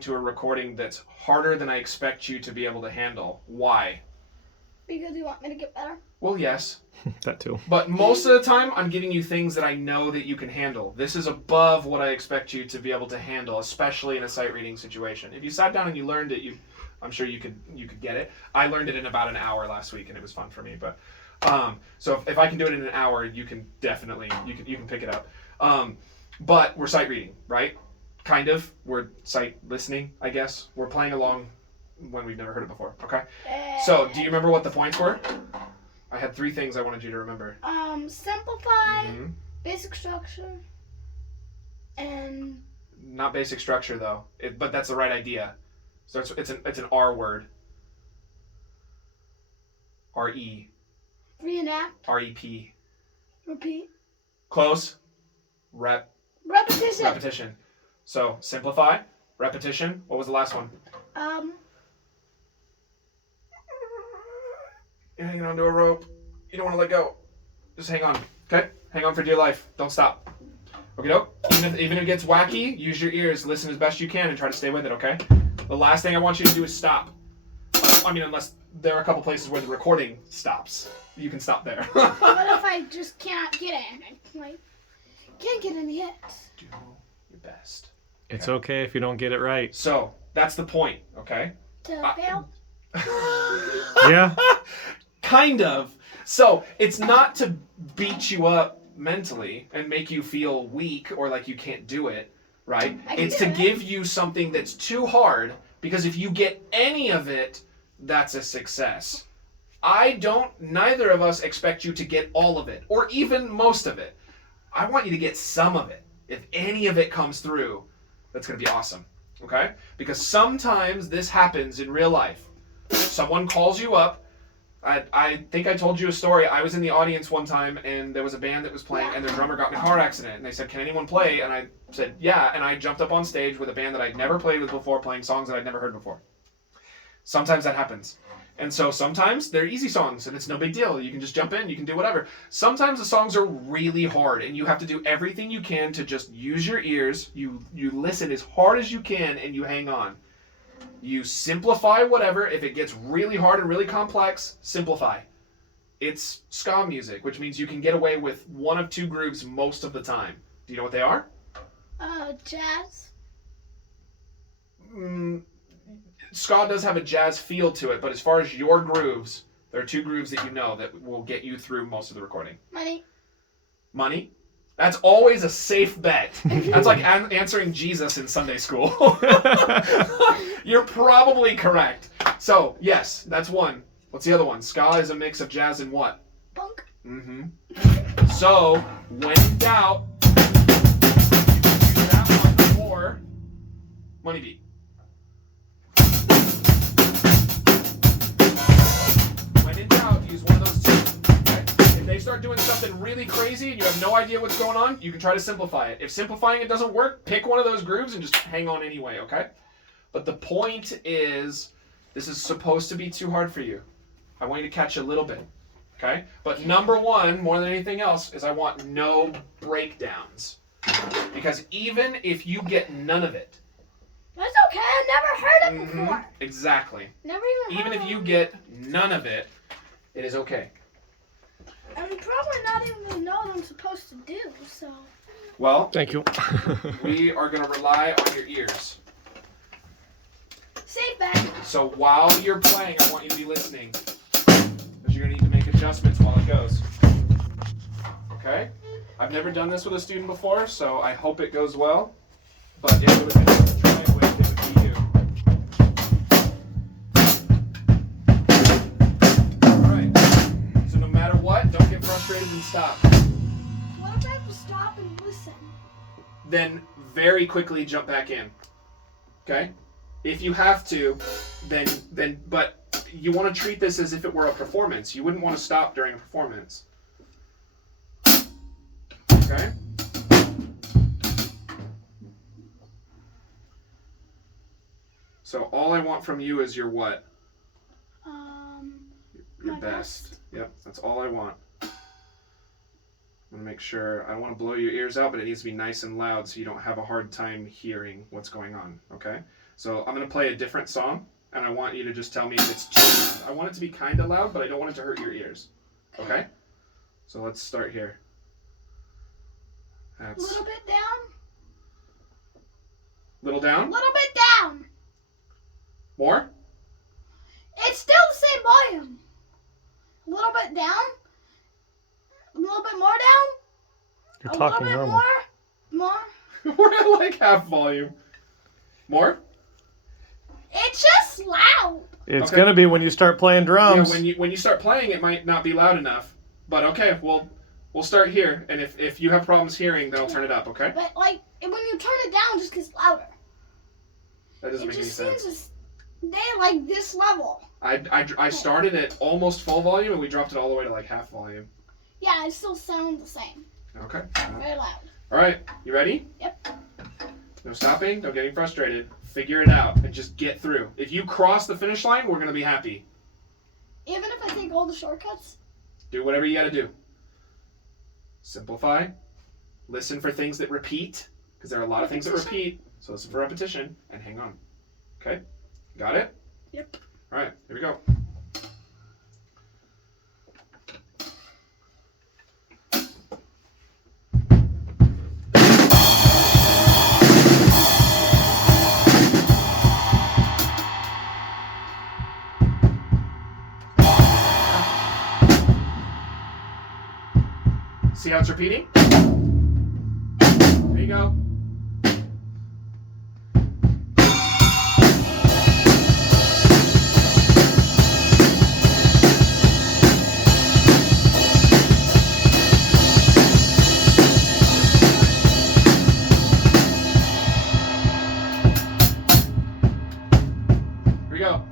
to a recording that's harder than I expect you to be able to handle. Why? Because you want me to get better. Well, yes. That too. But most of the time, I'm giving you things that I know that you can handle. This is above what I expect you to be able to handle, especially in a sight reading situation. If you sat down and you learned it, I'm sure you could get it. I learned it in about an hour last week, and it was fun for me. But so if I can do it in an hour, you can definitely you can pick it up. But we're sight reading, right? Kind of. We're sight listening, I guess. We're playing along when we've never heard it before. Okay. So, do you remember what the points were? I had 3 things I wanted you to remember. Simplify, basic structure, and... Not basic structure, though. But that's the right idea. So it's an R word. R-E. Reenact. R-E-P. Repeat. Close. Repetition. Repetition. So, simplify. Repetition. What was the last one? You're hanging onto a rope. You don't want to let go. Just hang on. Okay? Hang on for dear life. Don't stop. Okay, doke? Even if it gets wacky, use your ears. Listen as best you can and try to stay with it, okay? The last thing I want you to do is stop. I mean, unless there are a couple places where the recording stops. You can stop there. What if I just can't get it? Like, can't get in yet. Do your best. It's okay if you don't get it right. So, that's the point, okay? To fail? Yeah. Kind of. So, it's not to beat you up mentally and make you feel weak or like you can't do it, right? It's to give you something that's too hard, because if you get any of it, that's a success. Neither of us expect you to get all of it, or even most of it. I want you to get some of it. If any of it comes through, that's going to be awesome, okay? Because sometimes this happens in real life. Someone calls you up. I think I told you a story. I was in the audience one time, and there was a band that was playing, and their drummer got in a car accident. And they said, "Can anyone play?" And I said, "Yeah." And I jumped up on stage with a band that I'd never played with before, playing songs that I'd never heard before. Sometimes that happens. And so sometimes they're easy songs, and it's no big deal. You can just jump in, you can do whatever. Sometimes the songs are really hard, and you have to do everything you can to just use your ears. You listen as hard as you can, and you hang on. You simplify whatever. If it gets really hard and really complex, simplify. It's ska music, which means you can get away with one of 2 grooves most of the time. Do you know what they are? Jazz. Ska does have a jazz feel to it, but as far as your grooves, there are 2 grooves that you know that will get you through most of the recording. Money? That's always a safe bet. That's like answering Jesus in Sunday school. You're probably correct. So, yes, that's one. What's the other one? Ska is a mix of jazz and what? Punk. So, when in doubt, you can use that one or Money Beat. When in doubt, use one of those 2. Okay? If they start doing something really crazy and you have no idea what's going on, you can try to simplify it. If simplifying it doesn't work, pick one of those grooves and just hang on anyway, okay? But the point is, this is supposed to be too hard for you. I want you to catch a little bit, okay? But number 1, more than anything else, is I want no breakdowns. Because even if you get none of it... That's okay, I never heard it before. Exactly. Never even Even heard if you get none of it, it is okay. I'm probably not even going to know what I'm supposed to do, so... Well, Thank you. we are going to rely on your ears. Safe bet. So while you're playing, I want you to be listening. Because you're going to need to make adjustments while it goes. Okay? I've never done this with a student before, so I hope it goes well. But if it was anyone to try it with, it would be you. Alright. So no matter what, don't get frustrated and stop. What if I have to stop and listen? Then very quickly jump back in. Okay? If you have to, then but you want to treat this as if it were a performance. You wouldn't want to stop during a performance. Okay? So all I want from you is your what? Your My best. Yep, that's all I want. I'm going to make sure, I don't want to blow your ears out, but it needs to be nice and loud so you don't have a hard time hearing what's going on, okay? So I'm gonna play a different song, and I want you to just tell me if it's too loud. I want it to be kind of loud, but I don't want it to hurt your ears. Okay? So let's start here. A That's little bit down. little down. Little bit down. More. It's still the same volume. A little bit down. A little bit more down. You're A talking little bit normal. more. We're at like half volume. More. It's just loud. It's Okay. gonna be when you start playing drums. Yeah, when you start playing, it might not be loud enough. But okay, we'll start here, and if you have problems hearing, then I'll turn it up. Okay? But like when you turn it down, it just gets louder. That doesn't It make any just seems sense. to stay like this level. I started at almost full volume, and we dropped it all the way to like half volume. Yeah, it still sounds the same. Okay. Very loud. All right, you ready? Yep. No stopping, no getting frustrated. Figure it out and just get through. If you cross the finish line, we're gonna be happy. Even if I take all the shortcuts. Do whatever you gotta do. Simplify. Listen for things that repeat, because there are a lot of things that repeat. So listen for repetition and hang on. Okay? Got it? Yep. All right, here we go. See how it's repeating? There you go. Here we go.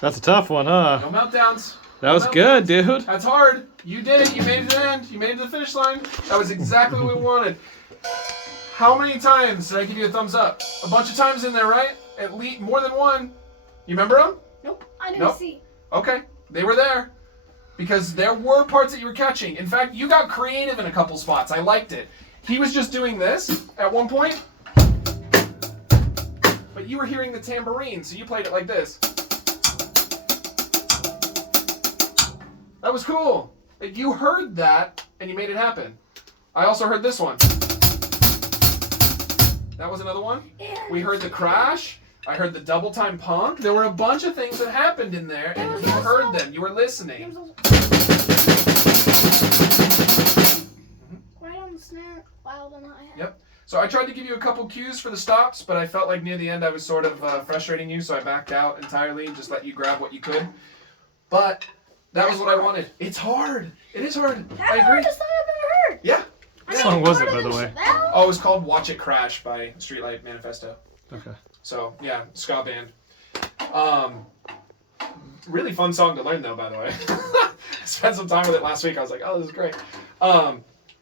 That's a tough one, huh? No meltdowns. That was good, dude. That's hard. You did it. You made it to the end. You made it to the finish line. That was exactly what we wanted. How many times did I give you a thumbs up? A bunch of times in there, right? At least more than one. You remember them? Nope, I didn't Nope. see. Okay, they were there. Because there were parts that you were catching. In fact, you got creative in a couple spots. I liked it. He was just doing this at one point. But you were hearing the tambourine, so you played it like this. That was cool. Like, you heard that, and you made it happen. I also heard this one. That was another one. We heard the crash. I heard the double time punk. There were a bunch of things that happened in there, and you heard them. You were listening. Right on the snare, wild on the hi-hat. Yep. So I tried to give you a couple cues for the stops, but I felt like near the end I was sort of frustrating you, so I backed out entirely, just let you grab what you could. But that was what I wanted. It's hard. It is hard. That's I the agree. hardest song I've ever heard. Yeah. What song was it, by the way? Oh, it was called Watch It Crash by Streetlight Manifesto. Okay. So, yeah, ska band. Really fun song to learn, though, by the way. I spent some time with it last week. I was like, oh, this is great.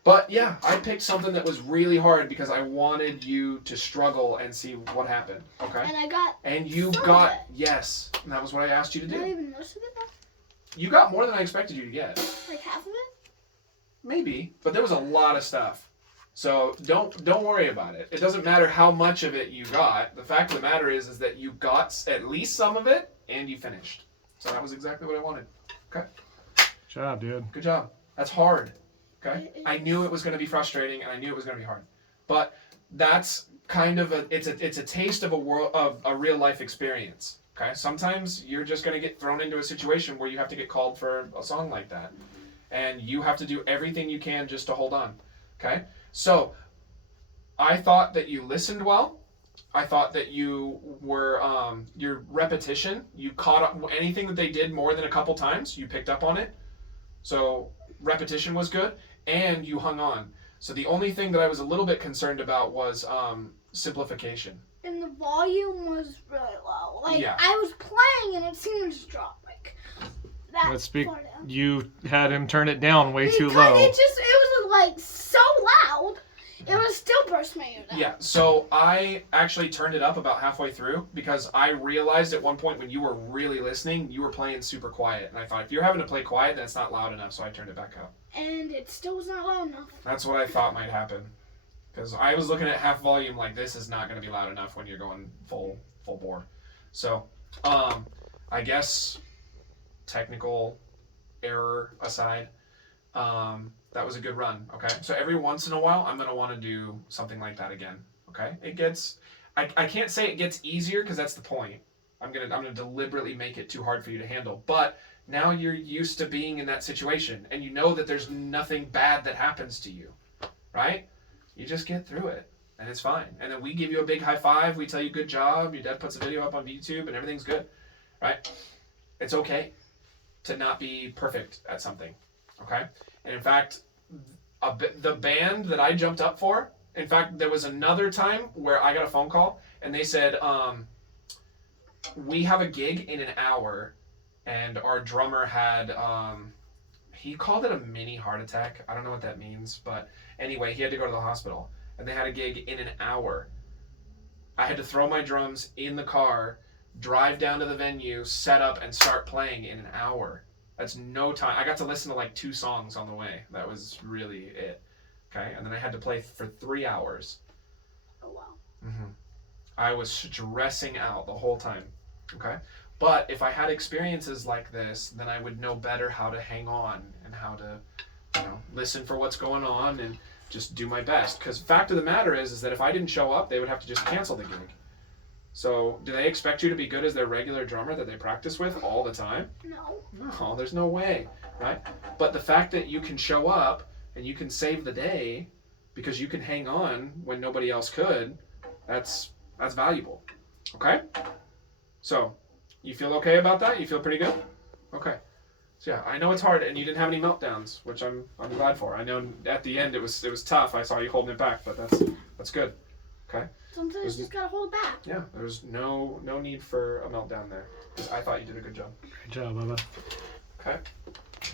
But, yeah, I picked something that was really hard because I wanted you to struggle and see what happened, okay? And I got And you some of got, it. yes, and that was what I asked you to not do. even most of it though. You got more than I expected you to get. Like half of it. Maybe, but there was a lot of stuff. So don't worry about it. It doesn't matter how much of it you got. The fact of the matter is that you got at least some of it and you finished. So that was exactly what I wanted. Okay. Good job, dude. Good job. That's hard. Okay. It I knew it was going to be frustrating and I knew it was going to be hard. But that's kind of it's a taste of a real life experience. Okay. Sometimes you're just going to get thrown into a situation where you have to get called for a song like that. And you have to do everything you can just to hold on. Okay? So, I thought that you listened well. I thought that you were, your repetition, you caught up anything that they did more than a couple times, you picked up on it. So, repetition was good, and you hung on. So, the only thing that I was a little bit concerned about was simplification. And the volume was really low. Like, Yeah. I was playing and it seemed to drop, like, that Let's speak. far down. You had him turn it down way too Because low. it was, like, so loud, it was still burst my ear down. Yeah, so I actually turned it up about halfway through because I realized at one point when you were really listening, you were playing super quiet. And I thought, if you're having to play quiet, then it's not loud enough, so I turned it back up. And it still was not loud enough. That's what I thought might happen. Because I was looking at half volume like this is not going to be loud enough when you're going full bore. So, I guess technical error aside, that was a good run, okay? So every once in a while, I'm going to want to do something like that again, okay? It gets, I can't say it gets easier because that's the point. I'm gonna deliberately make it too hard for you to handle. But now you're used to being in that situation and you know that there's nothing bad that happens to you, right? You just get through it and it's fine. And then we give you a big high five. We tell you good job. Your dad puts a video up on YouTube and everything's good, right? It's okay to not be perfect at something, okay? And in fact, the band that I jumped up for, in fact, there was another time where I got a phone call and they said, we have a gig in an hour and our drummer had, he called it a mini heart attack. I don't know what that means, but anyway, he had to go to the hospital and they had a gig in an hour. I had to throw my drums in the car, drive down to the venue, set up, and start playing in an hour. That's no time. I got to listen to like 2 songs on the way. That was really it. Okay, and then I had to play for 3 hours. Oh, wow. Mm-hmm. I was stressing out the whole time. Okay, but if I had experiences like this, then I would know better how to hang on and how to, listen for what's going on and just do my best. Because fact of the matter is that if I didn't show up, they would have to just cancel the gig. So, do they expect you to be good as their regular drummer that they practice with all the time? No. No, there's no way, right? But the fact that you can show up and you can save the day because you can hang on when nobody else could, that's valuable. Okay? So, you feel okay about that? You feel pretty good? Okay. So yeah, I know it's hard and you didn't have any meltdowns, which I'm glad for. I know at the end it was tough. I saw you holding it back, but that's good. Okay. Sometimes you just gotta hold back. Yeah, there's no need for a meltdown there. 'Cause I thought you did a good job. Great job, Bubba. Okay.